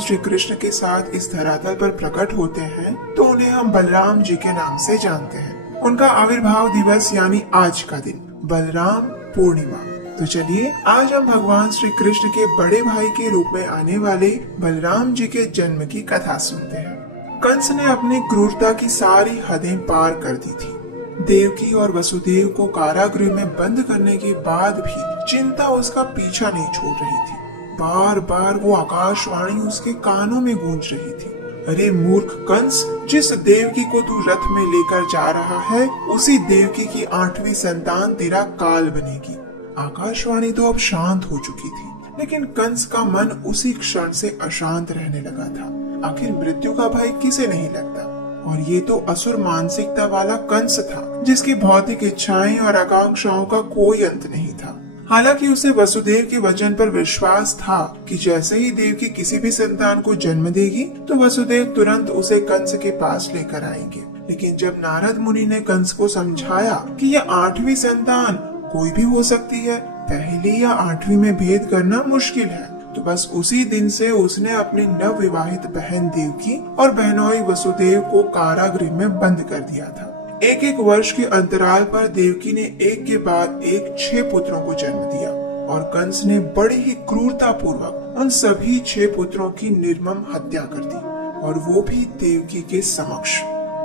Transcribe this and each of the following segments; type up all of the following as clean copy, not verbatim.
श्री कृष्ण के साथ इस धरातल पर प्रकट होते हैं तो उन्हें हम बलराम जी के नाम से जानते हैं। उनका आविर्भाव दिवस यानी आज का दिन बलराम पूर्णिमा। तो चलिए आज हम भगवान श्री कृष्ण के बड़े भाई के रूप में आने वाले बलराम जी के जन्म की कथा सुनते हैं। कंस ने अपनी क्रूरता की सारी हदें पार कर दी थी। देवकी और वसुदेव को कारागृह में बंद करने के बाद भी चिंता उसका पीछा नहीं छोड़ रही थी। बार बार वो आकाशवाणी उसके कानों में गूंज रही थी, अरे मूर्ख कंस, जिस देवकी को तू रथ में लेकर जा रहा है उसी देवकी की 8वीं संतान तेरा काल बनेगी। आकाशवाणी तो अब शांत हो चुकी थी, लेकिन कंस का मन उसी क्षण से अशांत रहने लगा था। आखिर मृत्यु का भय किसे नहीं लगता, और ये तो असुर मानसिकता वाला कंस था जिसकी भौतिक इच्छाएं और आकांक्षाओं का कोई अंत नहीं था। हालांकि उसे वसुदेव के वचन पर विश्वास था कि जैसे ही देवकी किसी भी संतान को जन्म देगी तो वसुदेव तुरंत उसे कंस के पास लेकर आएंगे। लेकिन जब नारद मुनि ने कंस को समझाया कि यह 8वीं संतान कोई भी हो सकती है, पहली या 8वीं में भेद करना मुश्किल है, तो बस उसी दिन से उसने अपनी नव विवाहित बहन देवकी और बहनोई वसुदेव को कारागृह में बंद कर दिया था। एक वर्ष के अंतराल पर देवकी ने एक के बाद एक 6 पुत्रों को जन्म दिया और कंस ने बड़ी ही क्रूरता पूर्वक उन सभी 6 पुत्रों की निर्मम हत्या कर दी, और वो भी देवकी के समक्ष।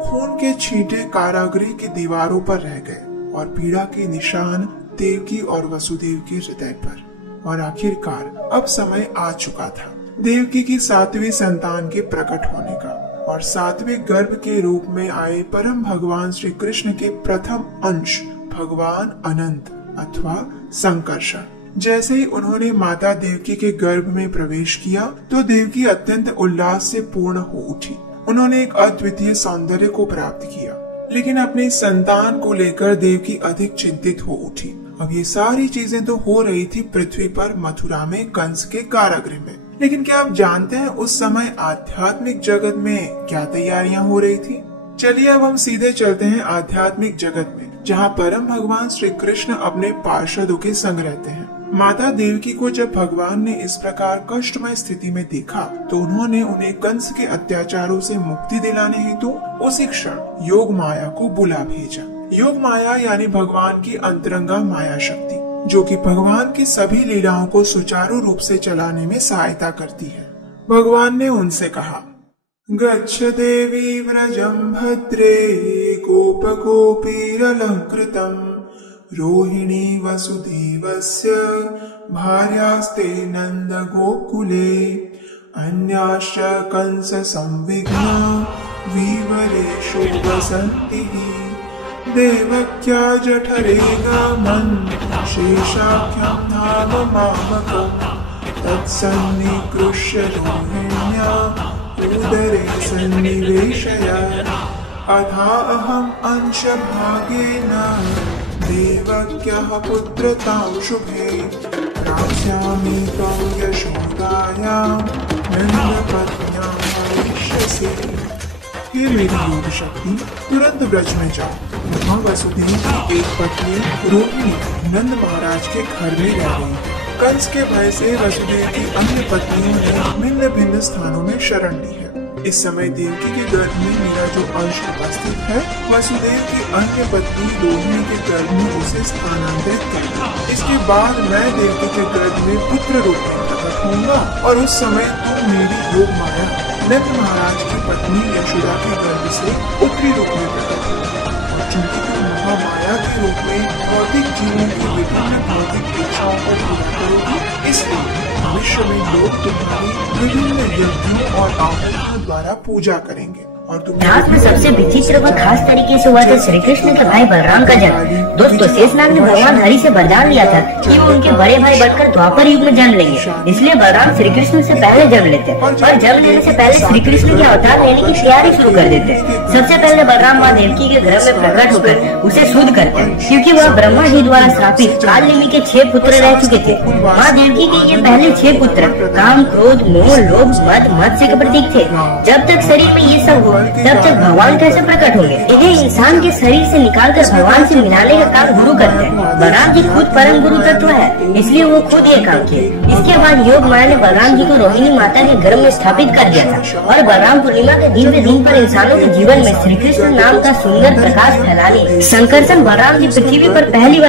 खून के छींटे कारागृह की दीवारों पर रह गए और पीड़ा के निशान देवकी और वसुदेव के हृदय पर। और आखिरकार अब समय आ चुका था देवकी की 7वीं संतान के प्रकट होने का, और 7वें गर्भ के रूप में आए परम भगवान श्री कृष्ण के प्रथम अंश भगवान अनंत अथवा संकर्षण। जैसे ही उन्होंने माता देवकी के गर्भ में प्रवेश किया तो देवकी अत्यंत उल्लास से पूर्ण हो उठी। उन्होंने एक अद्वितीय सौंदर्य को प्राप्त किया, लेकिन अपनी संतान को लेकर देवकी अधिक चिंतित हो उठी। अब ये सारी चीजें तो हो रही थी पृथ्वी पर मथुरा में कंस के कारागृह में, लेकिन क्या आप जानते हैं उस समय आध्यात्मिक जगत में क्या तैयारियां हो रही थी? चलिए अब हम सीधे चलते हैं आध्यात्मिक जगत में, जहां परम भगवान श्री कृष्ण अपने पार्षदों के संग रहते हैं। माता देवकी को जब भगवान ने इस प्रकार कष्टमय स्थिति में देखा तो उन्होंने उन्हें कंस के अत्याचारों से मुक्ति दिलाने हेतु उसी क्षण योग माया को बुला भेजा। योग माया यानी भगवान की अंतरंगा माया शक्ति, जो कि भगवान की सभी लीलाओं को सुचारू रूप से चलाने में सहायता करती है। भगवान ने उनसे कहा, गच्छ देवी व्रजं भद्रे गोप गोपीरलंकृतम् रोहिणी वसुदेवस्य भार्यास्ते नंद गोकुले अन्याश्च कंस संविघ्ना वीवरेषु वसन्तिः देवक्या जठरे गामन् शेषाख्यं धाम मामकम् तत्सन्निकृष्य रोहिण्या उदरे सन्निवेशय अथा अहम् अंशभागेन देवक्यः पुत्रतां शुभे प्राप्स्यामि त्वं यशोदायां नन्दपत्न्यां भविष्यसि। हे मेरी योग शक्ति, तुरंत ब्रज में जाओ। वहाँ वसुदेव की एक पत्नी रोहिणी नंद महाराज के घर में रह गई। कंस के भय से वसुदेव की अन्य पत्नियों ने भिन्न भिन्न स्थानों में शरण ली है। इस समय देवकी के गर्भ में मेरा जो अंश उपस्थित है, वसुदेव की अन्य पत्नी रोहिणी के गर्भ में उसे स्थानांतरित कर दिया। इसके बाद मैं देवकी के गर्भ में पुत्र रूप में प्रकट होऊंगा, और उस समय तुम मेरी योग माया नंद महाराज की पत्नी यशोदा के गर्भ से पुत्री रूप में प्रकट होगी। और चूंकि तुम महामाया के रूप में भौतिक जीवों की विभिन्न भौतिक इच्छाओं को पूरा करोगी, इसलिए भविष्य में लोग तुम्हारी विभिन्न यज्ञों और आहुतियों द्वारा पूजा करेंगे। इतिहास में सबसे विचित्र व खास तरीके से हुआ था श्री कृष्ण के भाई बलराम का जन्म। दोस्तों, शेषनाग ने भगवान हरि से वरदान लिया था कि वो उनके बड़े भाई बढ़कर द्वापर युग में जन्म लेंगे, इसलिए बलराम श्री कृष्ण से पहले जन्म लेते और जन्म लेने से पहले श्री कृष्ण के अवतार लेने की तैयारी शुरू कर देते। सबसे पहले बलराम माँ देवकी के गर्भ में प्रकट होकर उसे शुद्ध करते, क्योंकि वह ब्रह्मा जी द्वारा श्रापित कालनेमी के 6 पुत्र रह चुके थे। माँ देवकी के ये पहले 6 पुत्र काम, क्रोध, मोह, लोभ, मद, मत्स्य के प्रतीक थे। जब तक शरीर में ये सब तब तक भगवान कैसे प्रकट होंगे? इन्हें इंसान के शरीर से निकालकर भगवान से मिलाने का काम गुरु करते हैं। बलराम जी खुद परम गुरु तत्व है, इसलिए वो खुद ये काम किए। इसके बाद योग माया ने बलराम जी को रोहिणी माता के गर्भ में स्थापित कर दिया था और बलराम पूर्णिमा के दिव्य दिन पर इंसानों के जीवन में श्री कृष्ण नाम का सुंदर प्रकाश फैलाने संकर्षण बलराम जी पृथ्वी पर पहली बार